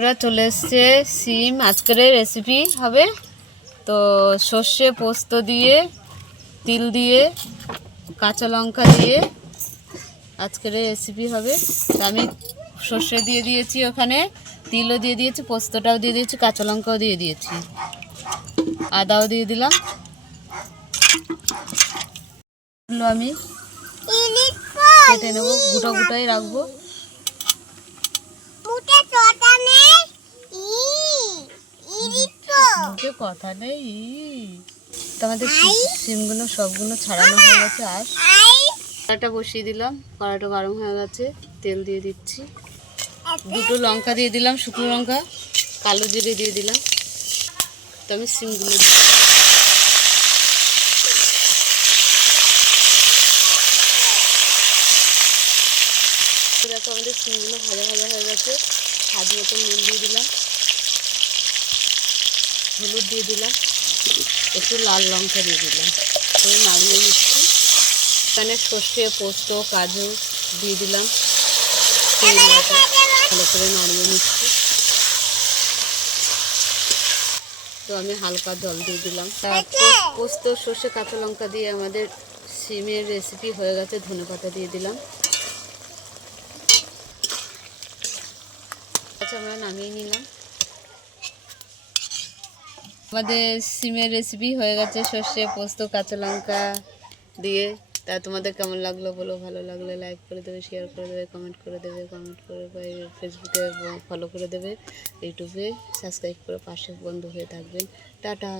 আমরা চলে এসছে সিম, আজকের রেসিপি হবে তো সর্ষে পোস্ত দিয়ে, তিল দিয়ে, কাঁচা লঙ্কা দিয়ে আজকের রেসিপি হবে। তো আমি সর্ষে দিয়ে দিয়েছি, ওখানে তিলও দিয়ে দিয়েছি, পোস্তটাও দিয়ে দিয়েছি, কাঁচা লঙ্কাও দিয়ে দিয়েছি, আদাও দিয়ে দিলাম। আমি কেটে নেবো, গুঁটো গুঁটোই রাখবো। কথা নেই, আমাদের সিমগুলো সবগুলো ছাড়ানো হয়ে গেছে। আর কড়াটা বসিয়ে দিলাম, কড়াটা গরম হয়ে গেছে, তেল দিয়ে দিচ্ছি, দুটো লঙ্কা দিয়ে দিলাম, শুকনো লঙ্কা, কালো জিরে দিয়ে দিলাম। তো আমি সিমগুলো দিই, দেখো আমাদের সিমগুলো ভাজা ভাজা হয়ে গেছে। স্বাদ মতো নুন দিয়ে দিলাম, হলুদ দিয়ে দিলাম, একটু লাল লঙ্কা দিয়ে দিলাম, করে নাড়িয়ে নিচ্ছি। এখানে সর্ষে, পোস্ত, কাজু দিয়ে দিলাম, ভালো করে নাড়িয়ে নিচ্ছি। তো আমি হালকা জল দিয়ে দিলাম। পোস্ত, সর্ষে, কাঁচা লঙ্কা দিয়ে আমাদের সিমের রেসিপি হয়ে গেছে। ধনেপাতা দিয়ে দিলাম। আচ্ছা, আমরা নামিয়ে নিলাম। আমাদের সিমের রেসিপি হয়ে গেছে সর্ষে, পোস্ত, কাঁচা লঙ্কা দিয়ে। তা তোমাদের কেমন লাগলো বলো, ভালো লাগলে লাইক করে দেবে, শেয়ার করে দেবে, কমেন্ট করে দেবে, ফেসবুকে ফলো করে দেবে, ইউটিউবে সাবস্ক্রাইব করে পাশে বন্ধু হয়ে থাকবেন। টাটা।